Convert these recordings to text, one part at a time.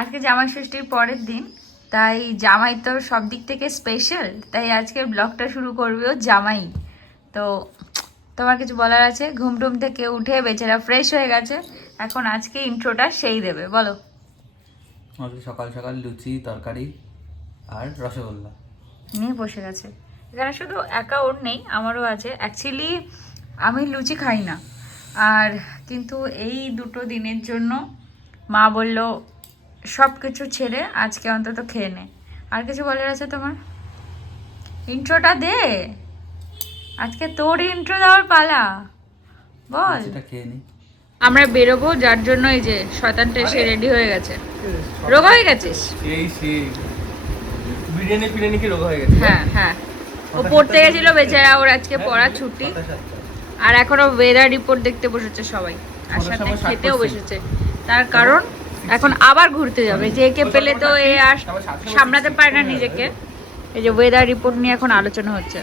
আজকে জামাই ষষ্ঠীর পরের দিন, তাই জামাই তো সব দিক থেকে স্পেশাল, তাই আজকের ব্লগটা শুরু করবেও জামাই। তো তোমার কিছু বলার আছে? ঘুম টুম থেকে উঠে বেচারা ফ্রেশ হয়ে গেছে, এখন আজকে ইন্ট্রোটা সেই দেবে, বলো। সকাল সকাল লুচি তরকারি আর রসগোল্লা নিয়ে বসে গেছে। এখানে শুধু একা ওর নেই, আমারও আছে। অ্যাকচুয়ালি আমি লুচি খাই না, আর কিন্তু এই দুটো দিনের জন্য মা বলল সব কিছু ছেড়ে আজকে অন্তত খেয়ে নে। আর কিছু বলার আছে তোমার? ইন্ট্রোটা দে, আজকে তোর ইন্ট্রো দেওয়ার পালা, বল। সেটা খেয়ে নি। আমরা বেরোবো, যার জন্য এই যে শয়তানটা এসে রেডি হয়ে গেছে। রোগা হয়ে গেছিস? সেই বিরিয়ানি ফিরিয়ানি কি রোগা হয়ে গেছে? হ্যাঁ হ্যাঁ, ও পড়তে গেছিল বেচারা, ওর আজকে পড়া ছুটি। আর এখনো ওয়েদার রিপোর্ট দেখতে বসেছে সবাই, আর সাথে খেতেও বসেছে। তার কারণ এখন আবার ঘুরতে যাবে, যে কে পেলে তো এ আর সামলাতে পারে না নিজেকে। এই যে ওয়েদার রিপোর্ট নিয়ে এখন আলোচনা হচ্ছে।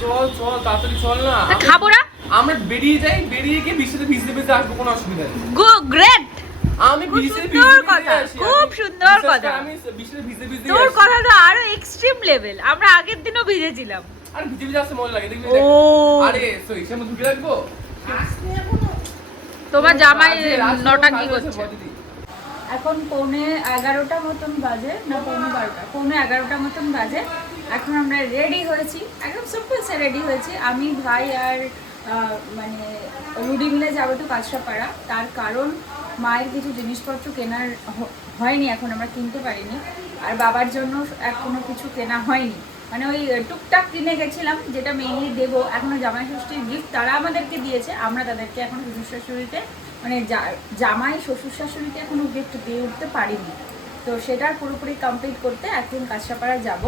চল চল তাড়াতাড়ি চল না, খাবো না আমরা বেরিয়ে যাই, বেরিয়ে গিয়ে বৃষ্টিতে ভিজতে ভিজতে আসবো, কোনো অসুবিধা নেই। গো গ্রেট, আমি খুব বৃষ্টিতে সুন্দর ভিজতে কথা, ভিজতে আসি, খুব সুন্দর কথা। আমি বৃষ্টিতে ভিজতে ভিজতে তোর আসি। কথা তো আরো এক্সট্রিম লেভেল, আমরা আগের দিনও ভিজেছিলাম। আরে ভিজে ভিজে আসতে মজা লাগে, দেখবি? ও আরে তো এসে মধ্যে ঢুকে রাখবো। তোমার জামাই রাত নটা কি কাজ আছে, করছে? বদিদি। এখন 11:15 মতন বাজে, না 11:15, 11:15 মতন বাজে। এখন আমরা রেডি হয়েছি, একদম সিম্পল সে রেডি হয়েছি। আমি, ভাই আর মানে রুডি মিলে যাবো তো কাঁচরাপাড়া। তার কারণ মায়ের কিছু জিনিসপত্র কেনার হয়নি, এখন আমরা কিনতে পারিনি। আর বাবার জন্য এখনো কিছু কেনা হয়নি, মানে ওই টুকটাক কিনে গেছিলাম, যেটা মেইনলি দেবো। এখনো জামাই ষষ্ঠীর গিফট তারা আমাদেরকে দিয়েছে, আমরা তাদেরকে এখন শ্বশুর শাশুড়িতে, মানে জামাই শ্বশুর শাশুড়িকে এখনো গিফট দিয়ে উঠতে পারিনি। তো সেটার পুরোপুরি কমপ্লিট করতে এখন কাঁচরাপাড়া যাব,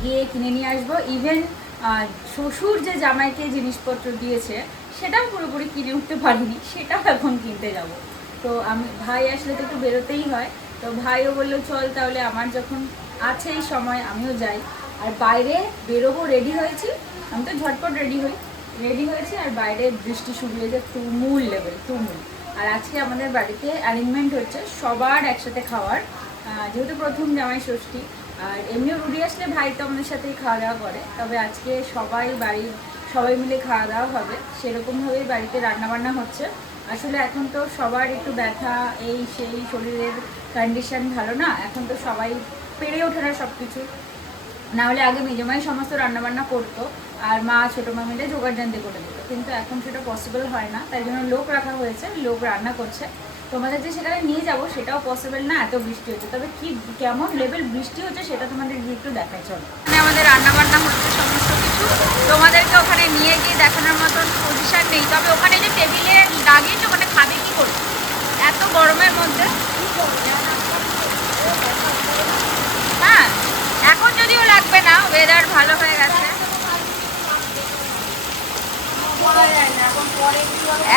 গিয়ে কিনে নিয়ে আসবো। ইভেন শ্বশুর যে জামাইকে জিনিসপত্র দিয়েছে সেটাও পুরোপুরি কিনে উঠতে পারিনি, সেটাও এখন কিনতে যাব। তো আমি, ভাই আসলে তো একটু বেরোতেই হয়, তো ভাইও বললো চল তাহলে, আমার যখন আছে এই সময় আমিও যাই। আর বাইরে বেরোবো, রেডি হয়েছি, আমি তো ঝটপট রেডি হয়েছি। আর বাইরে বৃষ্টি শুরু হয়েছে, তুমুল লেভেল, তুমুল। আর আজকে আমাদের বাড়িতে অ্যারেঞ্জমেন্ট হচ্ছে সবার একসাথে খাওয়ার, যেহেতু প্রথম জামাই ষষ্ঠী। আর এমনিও রুডি আসলে ভাই তো আমাদের সাথেই খাওয়া দাওয়া করে, তবে আজকে সবাই মিলে খাওয়া দাওয়া হবে। সেরকমভাবেই বাড়িতে রান্নাবান্না হচ্ছে। আসলে এখন তো সবার একটু ব্যথা, এই সেই, শরীরের কন্ডিশন ভালো না, এখন তো সবাই পেরে ওঠে না সব কিছু। নাহলে আগে মেজমাই সমস্ত রান্নাবান্না করতো, আর মা ছোটো মা মিলে জোগাড় জানতে করে দিত, কিন্তু এখন সেটা পসিবল হয় না। তাই জন্য লোক রাখা হয়েছে, লোক রান্না করছে। তোমাদের যে সেখানে নিয়ে যাব সেটাও পসিবল না, এত বৃষ্টি হচ্ছে। তবে কি কেমন লেভেল বৃষ্টি হচ্ছে সেটা তোমাদের গিয়ে একটু দেখাই চলো। মানে আমাদের রান্নাবান্না হচ্ছে সমস্ত কিছু, তোমাদেরকে ওখানে নিয়ে গিয়ে দেখানোর মতন পজিশন নেই। তবে ওখানে যে টেবিলে দাগিয়েছে, ওখানে খাবে কি করছে এত গরমের মধ্যে? হ্যাঁ, এখন যদিও লাগবে না, ওয়েদার ভালো হয়ে গেছে।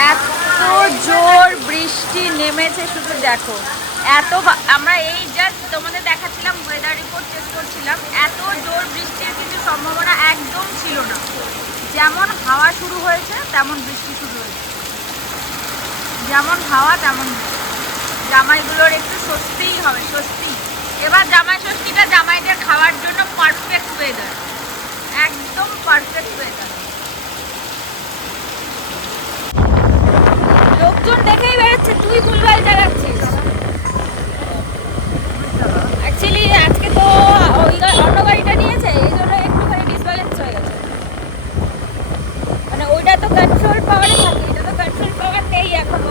এত জোর বৃষ্টি নেমেছে, শুধু দেখো। আমরা এই জাস্ট তোমাদের দেখাচ্ছিলাম, ওয়েদার রিপোর্ট চেক করছিলাম, এত জোর বৃষ্টির কিছু সম্ভাবনা একদম ছিল না। যেমন হাওয়া শুরু হয়েছে তেমন বৃষ্টি শুরু হয়েছে, যেমন হাওয়া তেমন বৃষ্টি। জামাইগুলোর একটু স্বস্তিই হবে, স্বস্তি। এবার জামাই ষষ্ঠীটা জামাইদের খাওয়ার জন্য পারফেক্ট ওয়েদার, একদম পারফেক্ট ওয়েদার। লোকজন দেখেই বেরোচ্ছে, তুই ভুলভাল চালাচ্ছিস। অ্যাকচুয়ালি আজকে তো ওই অন্য গাড়িটা নিয়েছে, এই জন্য একটুখানি ডিসব্যালেন্স হয়ে গেছে। মানে ওইটা তো কন্ট্রোল পাওয়ারে থাকে, এটা তো কন্ট্রোল পাওয়ার নেই এখনো।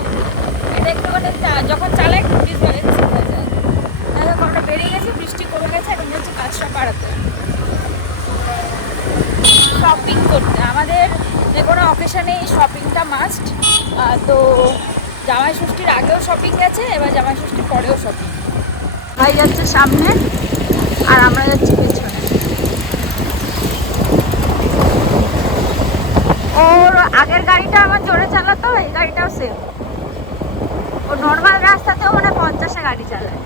এটা একটুখানি যখন চালায় একটু ডিসব্যালেন্স হয়ে যায়। দেখো আমরা বেরিয়ে গেছি, বৃষ্টি কমে গেছে, এখন যাচ্ছি কাঁচরাপাড়াতে শপিং করতে। আমাদের যে কোনো অকেশনে শপিংটা মাস্ট। তো জামাই ষষ্ঠীর আগেও শপিং গেছে, এবার জামাই ষষ্ঠীর পরেও শপিং। ভাই যাচ্ছে সামনে আর আমরা যাচ্ছি পেছনে। ওর আগের গাড়িটা আমার জোরে চালাতো, এই গাড়িটাও সেম। ও নর্মাল রাস্তাতেও মানে 50-এ গাড়ি চালায়।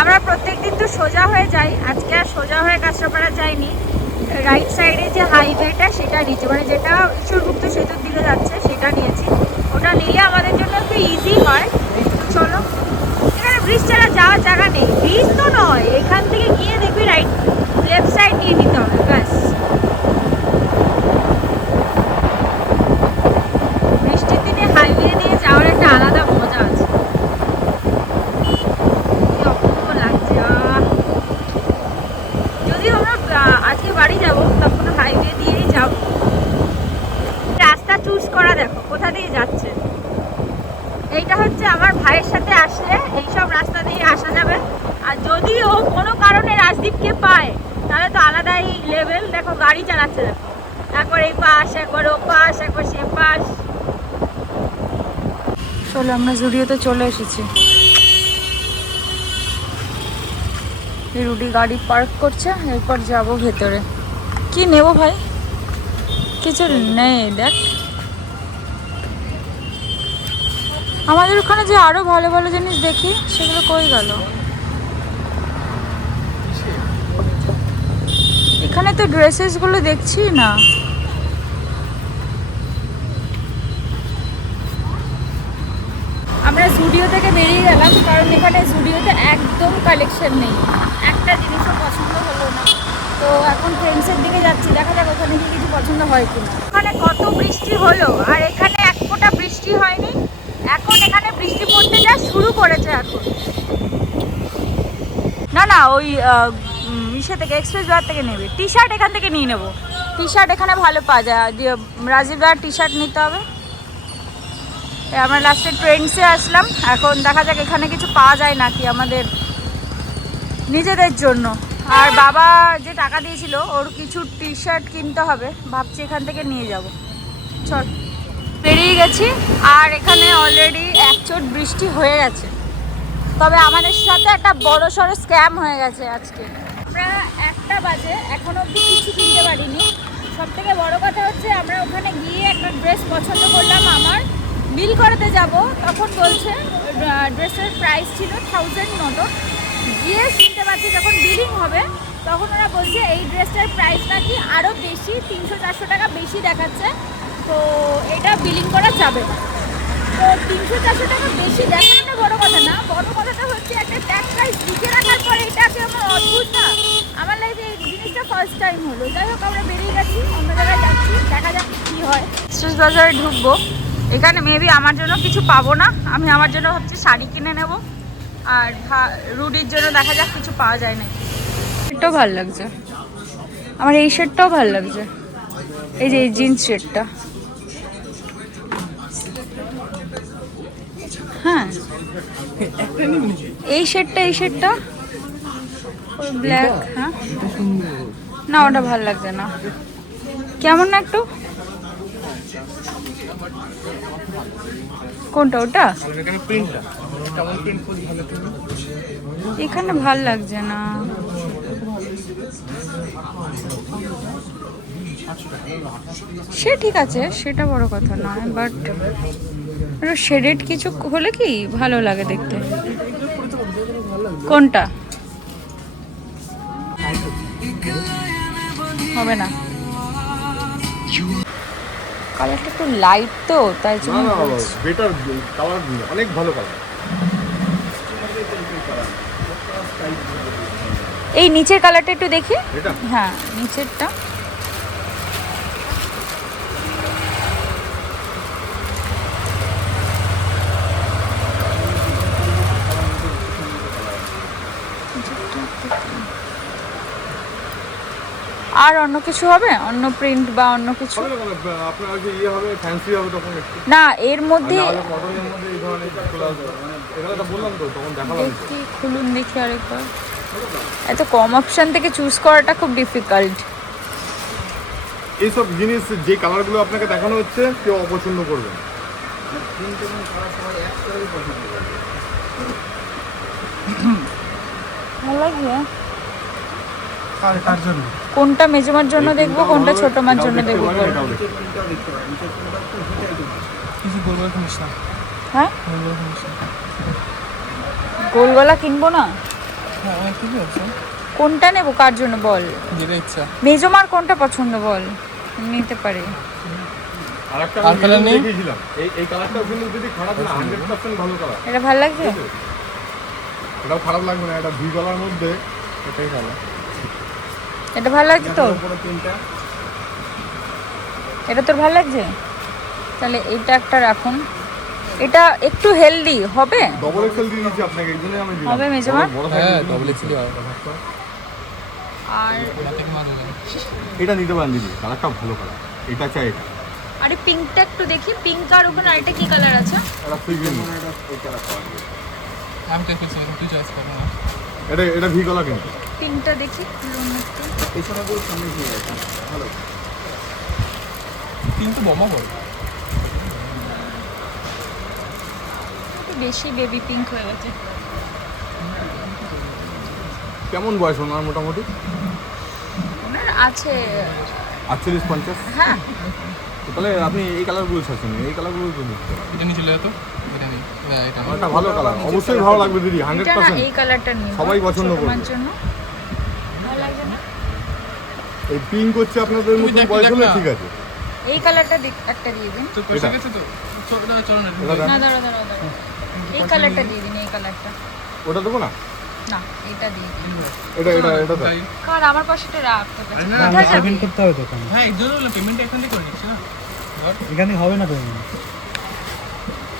আমরা প্রত্যেকদিন তো সোজা হয়ে যাই, আজকে আর সোজা হয়ে কাঁচরাপাড়া যাইনি। রাইট সাইডে যে হাইওয়েটা সেটা নিচে, মানে যেটা ঈশ্বরগুপ্ত সেতুর দিকে যাচ্ছে সেটা নিয়েছি। ওটা নিলে আমাদের জন্য একটু ইজি হয়। চলো, এখানে ব্রিজ ছাড়া যাওয়ার জায়গা নেই। ব্রিজ তো নয়, এখান থেকে গিয়ে দেখবি রাইট লেফট সাইড নিয়ে নিতে হবে, ব্যাস। বৃষ্টির দিনে হাইওয়ে দিয়ে যাওয়ার একটা আলাদা মজা আছে। কি অপূর্ব লাগছে। যদি আমরা আজকে বাড়ি যাব তখন হাইওয়ে দিয়েই যাব। রাস্তা চুজ করা দেখো কোথা দিয়ে যাচ্ছে। এইটা হচ্ছে আমার ভাইয়ের সাথে আসলে এইসব রাস্তা দিয়ে আসা যাবে। আর যদিও কোনো কারণে রাজদীপকে পায় তাহলে তো আলাদাই লেভেল। দেখো গাড়ি চালাচ্ছে, দেখো একবার এই পাশ, একবার ও পাশ, একবার সে পাশ। চলো আমরা জুডিওতে চলে এসেছি। রুডি গাড়ি পার্ক করছে, এরপর যাব ভেতরে। কি নেব ভাই? কিছু নেই, দেখ আমাদের ওখানে যে আরো ভালো ভালো জিনিস দেখি সেগুলো কই গেল? এখানে তো ড্রেসেস গুলো দেখছি না। আমরা জুডিও থেকে বেরিয়ে গেলাম, কারণ এখানে জুডিওতে একদম কালেকশন নেই, একটা জিনিসও পছন্দ হলো না। তো এখন ফ্রেন্ডসের দিকে যাচ্ছি, দেখা যাক ওখানে গিয়ে কিছু পছন্দ হয় কিনা। ওখানে কত বৃষ্টি হলো আর এখানে এক ফোঁটা বৃষ্টি হয়নি। এখন এখানে বৃষ্টি পড়তে যা শুরু করেছে এখন। না না, ওই ইসে থেকে এক্সপ্রেস বার থেকে নেবে। টি শার্ট এখান থেকে নিয়ে নেবো। টি শার্ট এখানে ভালো পাওয়া যায়, রাজীব বার টি শার্ট নিতে হবে। আমরা লাস্টে ট্রেন্ডসে আসলাম, এখন দেখা যাক এখানে কিছু পাওয়া যায় নাকি আমাদের নিজেদের জন্য। আর বাবা যে টাকা দিয়েছিল ওর কিছু টি শার্ট কিনতে হবে, ভাবছি এখান থেকে নিয়ে যাব। চল, বেরিয়ে গেছি। আর এখানে অলরেডি এক চোট বৃষ্টি হয়ে গেছে, তবে আমাদের সাথে একটা বড় সড়ো স্ক্যাম হয়ে গেছে আজকে। আমরা 1টা বাজে এখনো অবধি কিছু কিনতে পারিনি। সব থেকে বড় কথা হচ্ছে আমরা ওখানে গিয়ে একটা ড্রেস পছন্দ করলাম, আমার বিল করাতে যাব, তখন বলছে ড্রেসের প্রাইস ছিল 1000 মতো। গিয়ে শুনতে পাচ্ছি যখন বিলিং হবে তখন ওরা বলছে এই ড্রেসটার প্রাইস নাকি আরও বেশি, 300-400 টাকা বেশি দেখাচ্ছে, তো এটা বিলিং করা যাবে না। তো 300-400 টাকা বেশি দেখানোটা বড় কথা না, বড় কথাটা হচ্ছে একটা ট্যাগ প্রাইস লিখে রাখার পরে এটাকে আমার অদ্ভুত না। আমার লাইফে এই জিনিসটা ফার্স্ট টাইম হলো। যাই হোক, আমরা বেরিয়ে গেছি, অন্য জায়গায় যাচ্ছি, দেখা যাক কী হয়। এক্সপ্রেস বাজারে ঢুকবো। এখানে মেবি আমার জন্য কিছু পাবো না, আমি আমার জন্য ভাবছি শাড়ি কিনে নেব। আর রুডির জন্য দেখা যাক কিছু পাওয়া যায় নাকি। এটাও ভালো লাগছে আমার, এই শার্টটাও ভালো লাগছে, এই যে এই জিন্স শার্টটা। হ্যাঁ, এই শার্টটা ওই ব্ল্যাক। হ্যাঁ না, ওটা ভালো লাগছে না, কেমন না একটু। কোনটা? ওটা এখানে ভাল লাগছে না। সে ঠিক আছে, সেটা বড় কথা নয়, বাট শেডেড কিছু হলে কি ভালো লাগে দেখতে। কোনটা হবে না, কালারটা একটু লাইট তো, তাই জন্য বেটার কালার, অনেক ভালো কালার। এই নিচের কালারটা একটু দেখি। এটা হ্যাঁ, নিচেরটা। আর অন্য কিছু হবে, অন্য প্রিন্ট বা অন্য কিছু? আপনার যে ইয়ে হবে, ফ্যান্সি হবে তখন একটু। না, এর মধ্যে কটনের মধ্যে এই ধরনের চলে আসবে। এখানে তো বললাম তো, তখন দেখালাম। দেখি, খুলুন দেখি আরেকবার। এত কম অপশন থেকে চুজ করাটা খুব ডিফিকাল্ট। এইসব জিনিস যে কালারগুলো আপনাকে দেখানো হচ্ছে কেউ অপছন্দ করবে না। ভালো লাগবে। কার জন্য? কোনটা মেজমার জন্য দেখবো, কোনটা ছোট মার জন্য দেখবো? কিছু গোলগোলা কিনিস না, হ্যাঁ, গোলগোলা কিনিস না। গোল গলা কিনবো না। হ্যাঁ ঠিক আছে, কোনটা নেবো কার জন্য বল? যেটা ইচ্ছা। মেজমার কোনটা পছন্দ বল, নিতে পারি। আরেকটা আর colour নেই? দেখিয়েছিলাম, এই কালারটাও কিন্তু যদি খারাপ না 100% ভালো কালার। এটা ভালো লাগছে? এটাও খারাপ লাগবে না, এটা ভি গলার মধ্যে এটাই ভালো। এটা ভালো লাগছে তোর? উপরে তিনটা। এটা তোর ভালো লাগছে? তাহলে এটা একটা রাখুন। এটা একটু হেলদি হবে। ডবল এক্সেল দিয়ে দিয়েছি আপনাকে, এই জন্যই আমি দিলাম। হবে মেজমা? বড় হ্যাঁ size ডবল এক্সেলই হয়। আর ওটা থেকে মাল হবে। এটা নিতে পারেন দিদি, কালারটা ভালো কালার। এটা চাই এটা। আরে পিঙ্কটা একটু দেখি, পিঙ্ক আর ওখানে আরেকটা কি কালার আছে? এটা ফ্রি গ্রিন। আমি তো কিছু তুই চয়েস কর না। এটা ভি গলা কিন্তু। পিঙ্কটা দেখি খুলুন একটু। পেছনে পুরো সামনে দিয়ে আছে ভালো। কিন্তু বোমা বল। একটু বেশি বেবি পিঙ্ক হয়ে গেছে। কেমন বয়স ওনার মোটামুটি? ওনার আছে 48-50। হ্যাঁ। তাহলে আপনি এই কালারগুলো চাচ্ছেন, এই কালারগুলো তো নিতে পারেন। এটা নিয়ে চলে যেত। এটা নেই, এটা নেই। এটা ভালো কালার, অবশ্যই ভালো লাগবে দিদি, এটা না 100%। এই কালারটা নিব। সবাই পছন্দ করবে। আমার জন্য ভালো লাগছে না? এই পিঙ্ক হচ্ছে আপনাদের তুই মতো দেখ, বয়স দেখ হলে না। ঠিক আছে। এই কালারটা একটা দিয়ে দিন। তো পয়সা এটা? গেছে তো। চলো না চলো না। এটা দেন। না দাঁড়া দাঁড়া দাঁড়া। এই কালারটা দিয়ে দিন, এই কালারটা। ওটা দেবো না, না, এটা দিয়ে দিন। এটা দেন। কার আমার পাশেটা রাখ তোর কাছে। না, কোথায় যাবি? পেমেন্ট করতে হবে তো ওখানে। হ্যাঁ এই জন্য বললাম পেমেন্ট এখান থেকে করে নিচ্ছি না। ধর এখানে হবে না পেমেন্ট,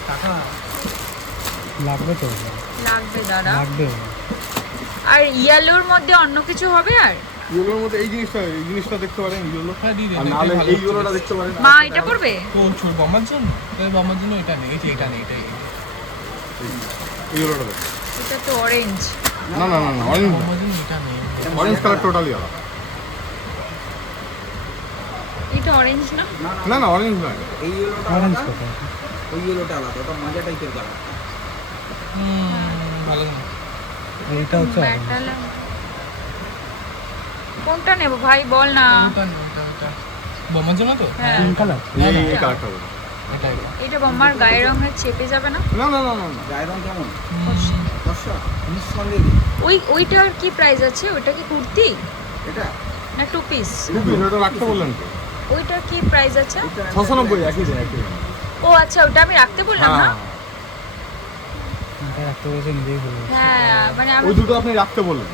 টাকা লাগবে তো, লাগবে দাঁড়া। লাগবে। আর ইয়েলোর মধ্যে অন্য কিছু হবে আর? ইয়েলোর মধ্যে এই জিনিসটা দেখতে পারেন, ইয়েলো। হ্যাঁ দিয়ে আর দিন। নাহলে এই ইয়েলোটা দেখতে পারেন। মা এটা পড়বে? তো ছোট বোমার জন্য, তো বোমার জন্য এটা নেই, এই যে এটা নেই, এটাই। এই ইয়েলোটা দেখুন। এটা তো অরেঞ্জ। না, অরেঞ্জ বোমার জন্য এটা নেই। অরেঞ্জ কালার টোটালি আলাদা। এটা অরেঞ্জ না? না অরেঞ্জ নয়। এই ইয়েলোটা অরেঞ্জ আলাদা, কোথায়? ওই ইয়েলোটা আলাদা, ওটা মাজা টাইপের কালার। ভালো না। এইটা হচ্ছে orange। ব্যাটালা। কোনটা নেব ভাই বল না? ওটা না, ওটা বোমার জন্য তো। হ্যাঁ। Pink colour. এই কালারটা বলুন। এটা এটা আমার গায়ের রঙের চেপে যাবে না? না। গায়ের রং কেমন? ফর্সা। ফর্সা? নিঃসন্দেহে। ওইটার কি প্রাইস আছে? ওইটা কি কুর্তি এটা না টু পিস? খুবই এটা রাখতে বললেন তো। ওইটার কি প্রাইস আছে? 690 একই একই। ও আচ্ছা, ওটা আমি রাখতে বললাম না? হ্যাঁ, এটা রাখতে বলেছে, নিজেই বলবো। হ্যাঁ মানে আমি ওই দুটো আপনি রাখতে বললেন।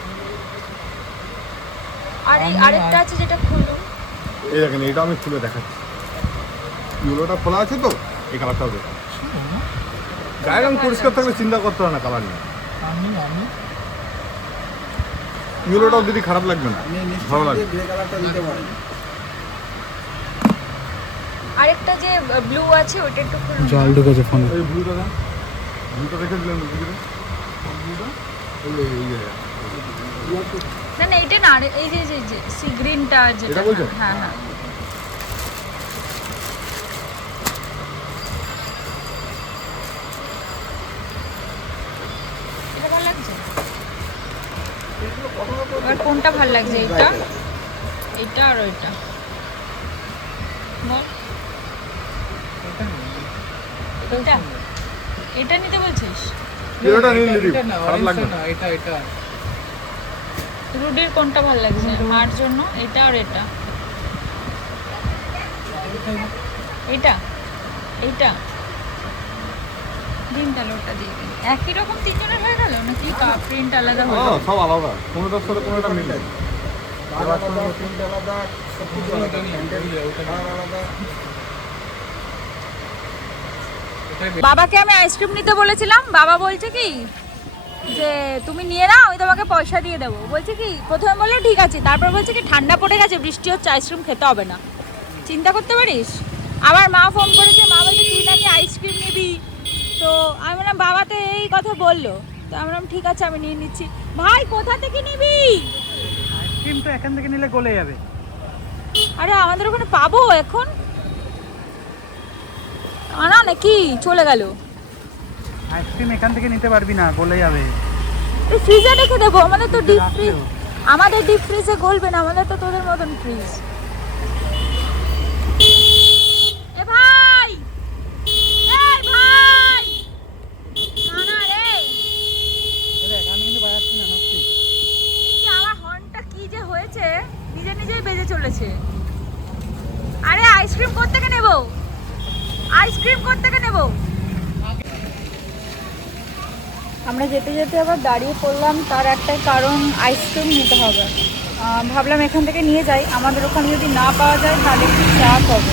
আর এই আরেকটা আছে যেটা খুলুন। এই দেখেন, এটা আমি খুলে দেখাচ্ছি। ইয়েলোটা খোলা আছে তো, এই কালারটাও দেখুন। গায়ের রং পরিষ্কার থাকলে চিন্তা করতে হয় না কালার নিয়ে। আমি ইয়েলোটাও দিদি খারাপ লাগবে না, আপনি ভালো লাগবে। নিঃসন্দেহে গ্রে কালারটা দিতে পারেন। আরেকটা যে ব্লু আছে ওটা একটু খুলুন। জল ঢুকেছে ফোনে। এই ব্লুটা দেন, ব্লুটা রেখে দিলেন বুঝলেন? এই যে না না এটা না, এই যে সি গ্রিনটা যেটা। এটা বলছেন? হ্যাঁ। এটা ভালো লাগছে? এবার কোনটা ভালো লাগছে? এটা আর ওইটা বল। এটা নিতে বলছিস? ইয়েলোটা নিন দিদি, এটা না, খারাপ লাগবে না, না। এটা রুডির কোনটা ভালো লাগছে মার জন্য? এটা আর এটা? এইটা দিন তাহলে ওটা দিয়ে দিন। একই রকম তিনজনের হয়ে গেল নাকি প্রিন্ট আলাদা হলো? সব আলাদা, কোনোটার সাথে কোনোটা মিলে। কালার আলাদা, প্রিন্ট আলাদা, সব কিছু আলাদা। প্যান্টের কালার আলাদা। বাবাকে আমি আইসক্রিম নিতে বলেছিলাম, বাবা বলছে কি যে তুমি নিয়ে নাও, আমি তোমাকে পয়সা দিয়ে দেবো। বলছে কি প্রথমে বললো ঠিক আছে, তারপর বলছে কি ঠান্ডা পড়ে গেছে, বৃষ্টি হচ্ছে, আইসক্রিম খেতে হবে না। চিন্তা করতে পারিস। আবার মা ফোন করেছে, মা বলছে তুই নাকি আইসক্রিম নিবি। তো আমি বললাম বাবা তো এই কথা বললো, তো আমি বললাম ঠিক আছে আমি নিয়ে নিচ্ছি। ভাই কোথা থেকে নিবি? আইসক্রিম তো এখান থেকে নিলে গলে যাবে। আরে আমাদের ওখানে পাবো এখন? আনা নাকি চলে গেল? আইসক্রিম এখান থেকে নিতে পারবি না, গলে যাবে। ফ্রিজে রেখে দেবো, আমাদের তো ডিপ ফ্রিজ। রাখলেও। আমাদের ডিপ ফ্রিজে গলবে না, আমাদের তো তোদের মতন ফ্রিজ। এ ভাই, না রে, এখানে কিন্তু বাজাচ্ছি না, নাচ্ছি। চলেছে। আরে আইসক্রিম কোত্থেকে নেব, আইসক্রিম কোত্থেকে নেব? আমরা যেতে যেতে আবার দাঁড়িয়ে পড়লাম, তার একটা কারণ আইসক্রিম নিতে হবে। ভাবলাম এখান থেকে নিয়ে যাই, আমাদের ওখানে যদি না পাওয়া যায় তাহলে একটু চাপ হবে।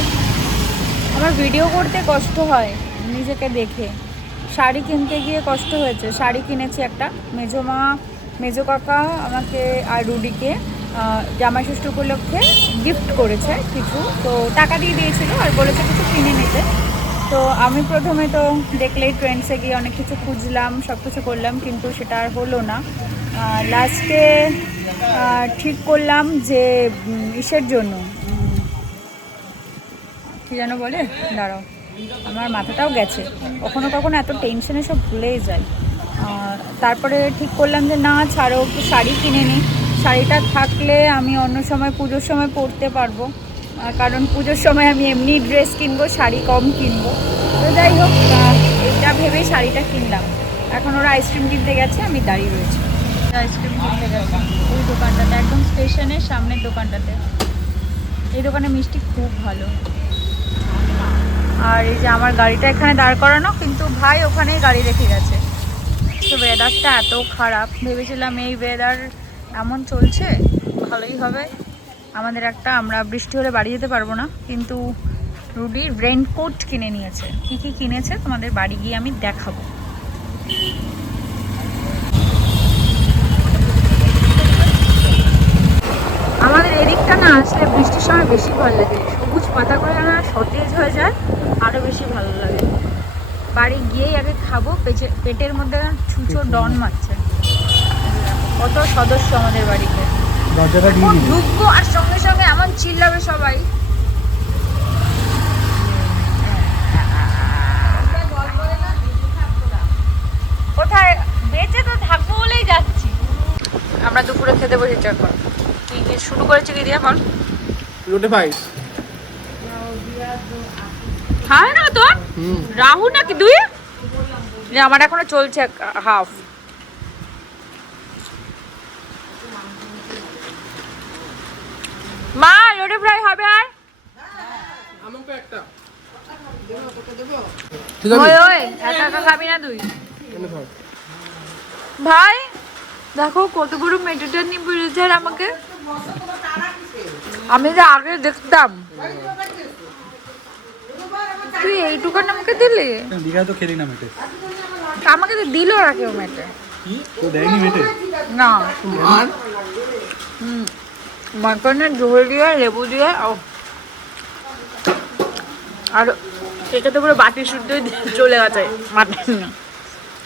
আমার ভিডিও করতে কষ্ট হয় নিজেকে দেখে, শাড়ি কিনতে গিয়ে কষ্ট হয়েছে। শাড়ি কিনেছি একটা, মেজো কাকা আমাকে আর রুডিকে জামাই ষষ্ঠী উপলক্ষে গিফট করেছে কিছু, তো টাকা দিয়ে দিয়েছিল আর বলেছে কিছু কিনে নিতে। তো আমি প্রথমে তো দেখলেই ট্রেন্ডসে গিয়ে অনেক কিছু খুঁজলাম, সব কিছু করলাম, কিন্তু সেটা আর হলো না। লাস্টে ঠিক করলাম যে ইসের জন্য কি যেন বলে, দাঁড়াও আমার মাথাটাও গেছে, কখনো কখনো এত টেনশনে সব ভুলেই যায়। তারপরে ঠিক করলাম যে না ছাড়ো, একটু শাড়ি কিনে নিই। শাড়িটা থাকলে আমি অন্য সময় পুজোর সময় পরতে পারবো, কারণ পুজোর সময় আমি এমনি ড্রেস কিনবো, শাড়ি কম কিনবো। তো যাই হোক, এটা ভেবেই শাড়িটা কিনলাম। এখন ওরা আইসক্রিম কিনতে গেছে, আমি দাঁড়িয়ে রয়েছি। আইসক্রিম কিনতে গেছে ওই দোকানটাতে, একদম স্টেশনের সামনের দোকানটাতে। এই দোকানে মিষ্টি খুব ভালো। আর এই যে আমার গাড়িটা এখানে দাঁড় করানো, কিন্তু ভাই ওখানেই গাড়ি রেখে গেছে। তো ওয়েদারটা এত খারাপ, ভেবেছিলাম এই ওয়েদার এমন চলছে ভালোই হবে আমাদের একটা, আমরা বৃষ্টি হলে বাড়ি যেতে পারবো না। কিন্তু রুডি রেইনকোট কিনে নিয়েছে। কি কি কিনেছে তোমাদের বাড়ি গিয়ে আমি দেখাবো। আমাদের এদিকটা না আসলে বৃষ্টির সময় বেশি ভালো লাগে, সবুজ পাতাগুলো না সতেজ হয়ে যায়, আরও বেশি ভালো লাগে। বাড়ি গিয়েই আগে খাবো, পেটের মধ্যে ছুঁচো ডন মারছে। কত সদস্য আমাদের বাড়িতে, দরজাটা দিয়ে দিবি। ঢুকবো আর সঙ্গে সঙ্গে এমন চিল্লাবে সবাই। কোথায় বেঁচে তো থাকবো বলেই যাচ্ছি। আমরা দুপুরে খেতে বসেছি এখন। তুই কি শুরু করেছি কি দিয়া বল? রোটে পাইস। হ্যাঁ না তো রাহু নাকি দুই, আমার এখনো চলছে হাফ। মা লোডে ফ্রাই হবে আর আমাকে একটা ওই ওই একা একা খাবি না তুই ভাই? দেখো কত বড় মেটেটা নিয়ে বেরিয়েছে। আর আমাকে, আমি যে আগে দেখতাম, তুই এইটুকান আমাকে দিলি? দীঘায় তো খেলি না মেটে। আমাকে তো দিল ওরা কেউ মেটে। তো দেয়নি মেটে? না মাটনের ঝোল দিয়ে লেবু দিয়ে আর এটা তো পুরো বাটি শুদ্ধ চলে গেছে মাটন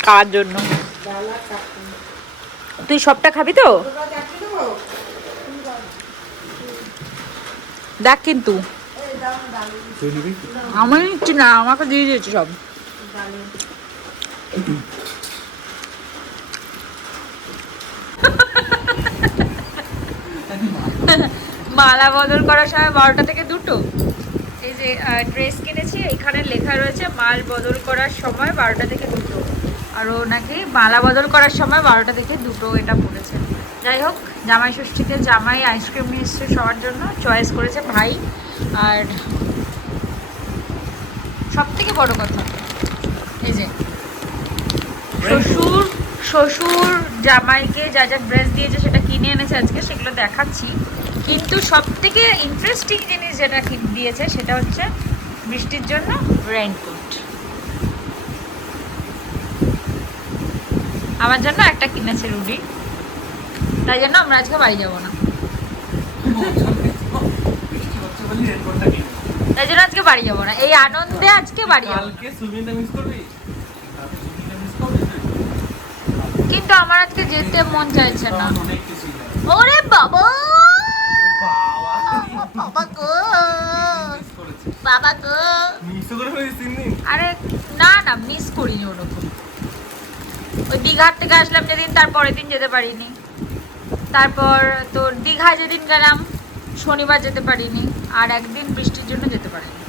খাওয়ার জন্য। তুই সবটা খাবি তো দেখ, কিন্তু আমি নিচ্ছি না, আমাকে দিয়ে দিয়েছি সব। মালা বদল করার সময় 12টা থেকে 2টো। এই যে ড্রেস কিনেছি, এখানে লেখা রয়েছে মাল বদল করার সময় 12টা থেকে 2টো, আর ও নাকি মালা বদল করার সময় 12টা থেকে 2টো এটা পড়েছে। যাই হোক, জামাই ষষ্ঠীতে জামাই আইসক্রিম নিয়ে এসছে সবার জন্য, চয়েস করেছে ভাই। আর সব থেকে বড় কথা, এই যে শ্বশুর জামাইকে যা যা ড্রেস দিয়েছে সেটা কিনে এনেছে আজকে, সেগুলো দেখাচ্ছি। কিন্তু সব থেকে ইন্টারেস্টিং জিনিস যেটা দিয়েছে সেটা হচ্ছে বৃষ্টির জন্য রেইনকোট। আমার জন্য একটা কিনেছে রুডি, তাই জন্য আমরা আজকে বাড়ি যাবো না, তাই জন্য আজকে বাড়ি যাবো না। এই আনন্দে আজকে বাড়ি যাবো। কালকে সুমিটা মিস করবি? কিন্তু আমার আজকে যেতে মন চাইছে না। ওরে বাবা, বাবা গো, বাবা গো। মিস করে ফেলেছিস 3 দিন? আরে না না, মিস করিনি ওরকম। ওই দীঘার থেকে আসলাম যেদিন, তার পরের দিন যেতে পারিনি। তারপর তোর দীঘায় যেদিন গেলাম শনিবার যেতে পারিনি, আর একদিন বৃষ্টির জন্য যেতে পারিনি,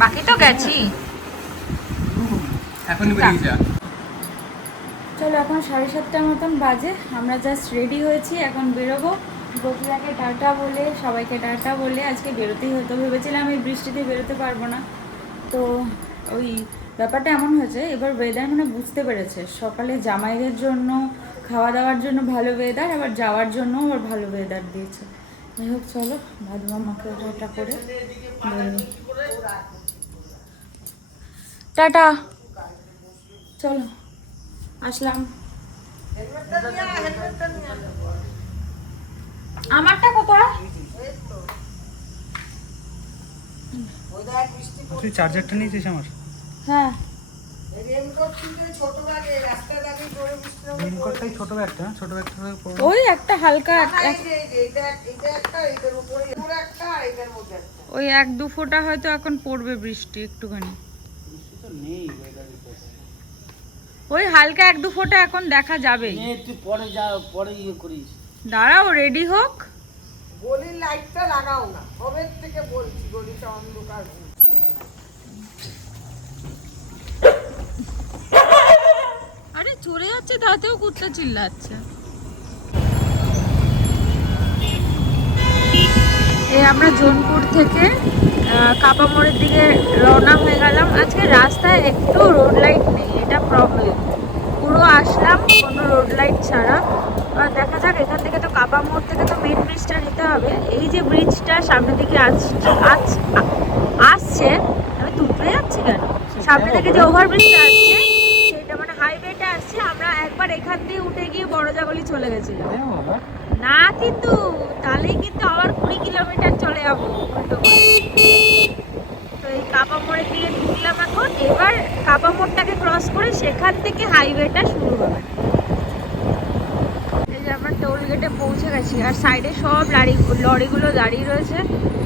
বাকি তো গেছি। এখনই বেরিয়ে যা। চলো এখন 7:30টার মতন বাজে, আমরা জাস্ট রেডি হয়েছি, এখন বেরোবো। গোপিয়াকে টাটা বলে, সবাইকে টাটা বলে আজকে বেরোতেই হতো। ভেবেছিলাম এই বৃষ্টিতে বেরোতে পারবো না, তো ওই ব্যাপারটা এমন হয়েছে এবার ওয়েদার মানে বুঝতে পেরেছে। সকালে জামাইদের জন্য খাওয়া দাওয়ার জন্য ভালো ওয়েদার, আবার যাওয়ার জন্য আবার ভালো ওয়েদার দিয়েছে। যাই হোক চলো ভাদু মামাকে টাটা করে বেরোই। টাটা, চলো আসলাম। আমারটা কোথায়? তুই চার্জারটা নিয়েছিস আমার? হ্যাঁ রেইনকোটটাই ছোট ব্যাগটা, ছোট ব্যাগটা ওই একটা হালকা ওই 1-2 ফোঁটা হয়তো এখন পড়বে বৃষ্টি একটুখানি, ওই হালকা 1-2 ফোঁটা এখন দেখা যাবে। তুই পরে যা, পরে ইয়ে করিস। দাঁড়াও রেডি হোক। গলির লাইটটা লাগাও না, কবে থেকে বলছি গলিটা অন্ধকার। আরে চলে যাচ্ছে তাতেও কুত্তা চিল্লাচ্ছে। এই আমরা জোনপুর থেকে কাপামোড়ের দিকে রওনা হয়ে গেলাম। আজকে রাস্তায় একটু রোড লাইট নেই, এটা প্রবলেম। পুরো আসলাম কোনো রোড লাইট ছাড়া। আর দেখা যাক, এখান থেকে তো কাপামোড় থেকে তো মেন ব্রিজটা নিতে হবে। এই যে ব্রিজটা সামনের দিকে আসছে, আমি তুপড়ে যাচ্ছি কেন? সামনে থেকে যে ওভারব্রিজটা আসছে সেটা মানে হাইওয়েটা আসছে, আমরা একবার এখান দিয়ে উঠে গিয়ে বড়জাগলি চলে গেছিলাম না, কিন্তু তাহলেই কিন্তু আবার 20 কিলোমিটার চলে যাবো উল্টো করে। তো এই কাপামোড়ের দিকে ঢুকলাম এখন। এবার কাপামোড়টাকে ক্রস করে সেখান থেকে হাইওয়েটা শুরু হবে। এই যে আমরা টোল গেটে পৌঁছে গেছি, আর সাইডে সব লরিগুলো দাঁড়িয়ে রয়েছে,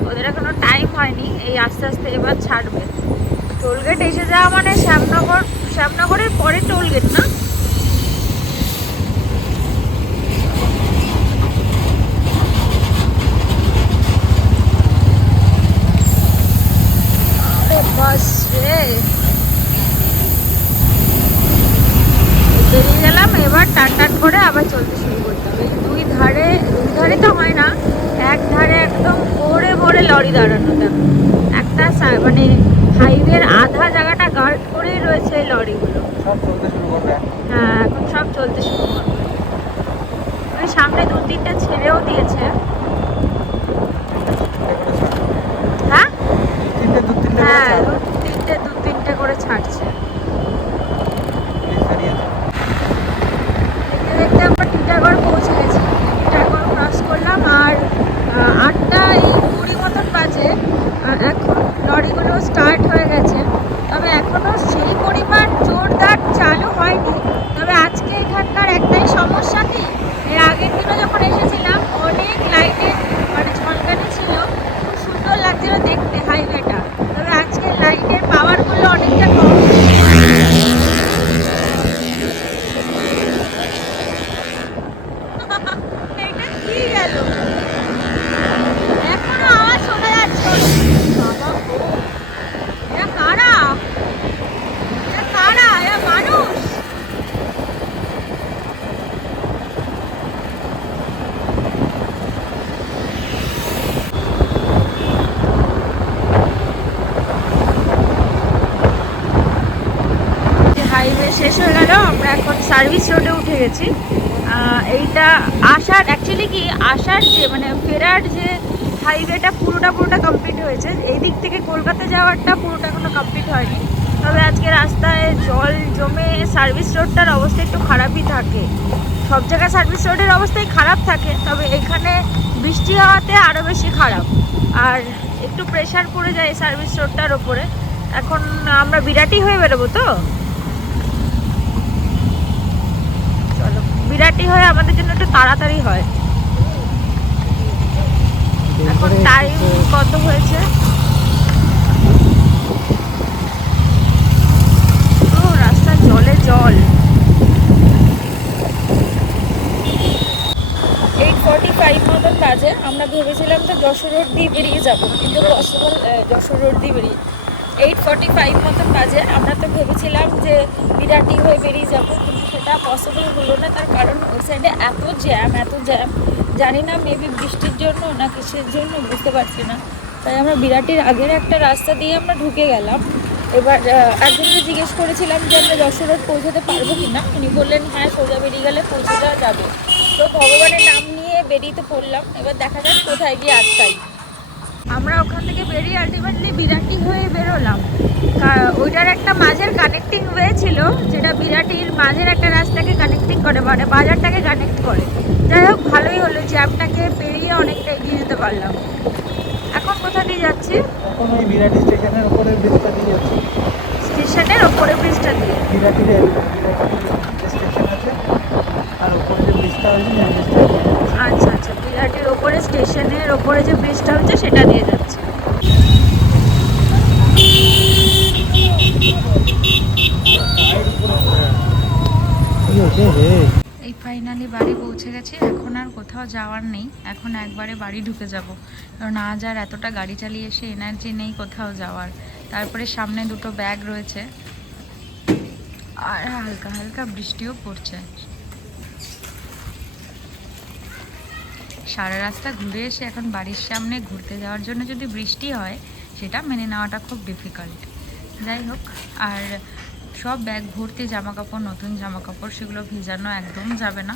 ওদের এখনো টাইম হয়নি, এই আস্তে আস্তে এবার ছাড়বে। টোল গেট এসে যাওয়া মানে শ্যামনগরের পরে টোল গেট না? বাস রে, বেরিয়ে গেলাম। এবার টান করে আবার চলতে শুরু করতে হবে। দুই ধারে তো হয় না, এক ধারে একদম ভরে লরি দাঁড়ানো। দেখো একটা মানে হাইওয়ের আধা জায়গাটা গার্ড করেই রয়েছে এই লরিগুলো। সব চলতে শুরু করবে। হ্যাঁ এখন সব চলতে শুরু করবে। ওই সামনে 2-3টা ছেড়েও দিয়েছে। হ্যাঁ হ্যাঁ, 2-3টে করে ছাড়ছে। দেখতে দেখতে আমরা টিটাগড় পৌঁছে গেছি। টিটাগড় ক্রস করলাম, আর 8:20 মতন বাজে। এখন লরিগুলো স্টার্ট হয়ে গেছে, তবে এখনও সেই পরিমাণ জোরদার চালু হয়নি। তবে আজকে এখানকার একটাই সমস্যা কি, এর আগের দিনও যখন এসেছিলাম অনেক লাইটের মানে ঝলকানি ছিল, খুব সুন্দর লাগছিল দেখতে হাইওয়েটা। তবে আজকে লাইটের পাওয়ারগুলো অনেকটা কম। এটা কি গেল, এখনো আওয়াজ শোনা যাচ্ছে। বাবা গো, এরা কারা? এরা মানুষ? হাইওয়ে শেষ হয়ে গেল, আমরা এখন সার্ভিস রোডে উঠে গেছি। এইটা আসার অ্যাকচুয়ালি কি আসার যে মানে ফেরার যে হাইওয়েটা পুরোটা কমপ্লিট হয়েছে, এই দিক থেকে কলকাতা যাওয়ারটা পুরোটা এখনো কমপ্লিট হয়নি। তবে আজকে রাস্তায় জল জমে সার্ভিস রোডটার অবস্থা একটু খারাপই থাকে। সব জায়গায় সার্ভিস রোডের অবস্থাই খারাপ থাকে, তবে এখানে বৃষ্টি হওয়াতে আরও বেশি খারাপ, আর একটু প্রেশার পড়ে যায় সার্ভিস রোডটার ওপরে। এখন আমরা বিরাটি হয়ে বেরোবো, তো চলো বিরাটি হয়ে আমাদের জন্য একটু তাড়াতাড়ি হয়। এখন টাইম কত হয়েছে? ও রাস্তা জলে জল। 8:45 মতন বাজে। আমরা ভেবেছিলাম তো যশোর রোড দিয়ে বেরিয়ে যাব, কিন্তু পসিবল যশোর রোড দিয়ে বেরিয়ে 8:45 মতন বাজে। আমরা তো ভেবেছিলাম যে বিরাটি হয়ে বেরিয়ে যাব, কিন্তু সেটা পসিবল হলো না। তার কারণ ওই সাইডে এত জ্যাম জানি না মেবি বৃষ্টির জন্য না কিসের জন্য বুঝতে পারছি না, তাই আমরা বিরাটির আগের একটা রাস্তা দিয়ে আমরা ঢুকে গেলাম। এবার একজনকে জিজ্ঞেস করেছিলাম যে আমরা যশোর রোড পৌঁছাতে পারবো কি না, উনি বললেন হ্যাঁ সোজা বেরিয়ে গেলে পৌঁছে দেওয়া যাবে। তো ভগবানের নাম নিয়ে বেরিয়ে তো পড়লাম, এবার দেখা যাক কোথায় গিয়ে আটকাই। আমরা ওখান থেকে বেরিয়ে আলটিমেটলি বিরাটি হয়ে বেরোলাম। ওইটার একটা মাঝের কানেক্টিং ওয়ে ছিল, যেটা বিরাটির মাঝের একটা রাস্তাকে কানেক্টিং করে, মানে বাজারটাকে কানেক্ট করে। যাই হোক ভালোই হলো, জ্যামটাকে পেরিয়ে অনেকটা এগিয়ে যেতে পারলাম। এখন কোথা দিয়ে যাচ্ছি? এখন ওই বিরাটি স্টেশনের উপরে ব্রিজটা দিয়ে যাচ্ছি। স্টেশনের ওপরে ব্রিজটা দিয়ে? বিরাটির যে স্টেশন আছে আর উপরে যে ব্রিজটা হয়েছে সেই ব্রিজটা। আচ্ছা আচ্ছা, বিরাটির ওপরে স্টেশনের ওপরে যে ব্রিজটা হচ্ছে সেটা দিয়ে যাচ্ছে। এই ফাইনালি বাড়ি পৌঁছে গেছি। এখন আর কোথাও যাওয়ার নেই, এখন একবারে বাড়ি ঢুকে যাব, কারণ আজ আর এতটা গাড়ি চালিয়ে এসে এনার্জি নেই কোথাও যাওয়ার। তারপরে সামনে দুটো ব্যাগ রয়েছে আর হালকা হালকা বৃষ্টিও পড়ছে। সারা রাস্তা ঘুরে এসে এখন বাড়ির সামনে ঘুরতে যাওয়ার জন্য যদি বৃষ্টি হয়, সেটা মেনে নেওয়াটা খুব ডিফিকাল্ট। যাই হোক, আর সব ব্যাগ ভর্তি জামা কাপড়, নতুন জামা কাপড়, সেগুলো ভিজানো একদম যাবে না।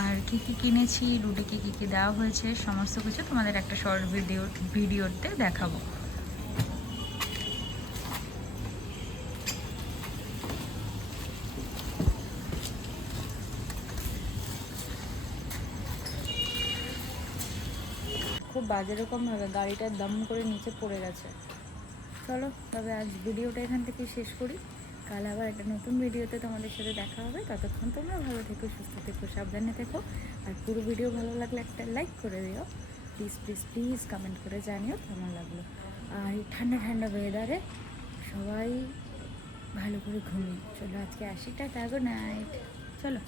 আর কী কী কিনেছি, রুটিকে কী কী দেওয়া হয়েছে, সমস্ত কিছু তোমাদের একটা শর্ট ভিডিওতে দেখাবো। খুব বাজে রকমভাবে গাড়িটা দম করে নিচে পড়ে গেছে। চলো তবে আজ ভিডিওটা এখান থেকে শেষ করি, কাল আবার একটা নতুন ভিডিওতে তোমাদের সাথে দেখা হবে। ততক্ষণ তোমরা ভালো থেকো, সুস্থ থেকো, সাবধানে থেকো। আর পুরো ভিডিও ভালো লাগলে একটা লাইক করে দিও, প্লিজ প্লিজ প্লিজ কমেন্ট করে জানিও কেমন লাগলো। আর এই ঠান্ডা ঠান্ডা ওয়েদারে সবাই ভালো করে ঘুমিয়ে চলো, আজকে আসি, টাটা, গুড নাইট। চলো।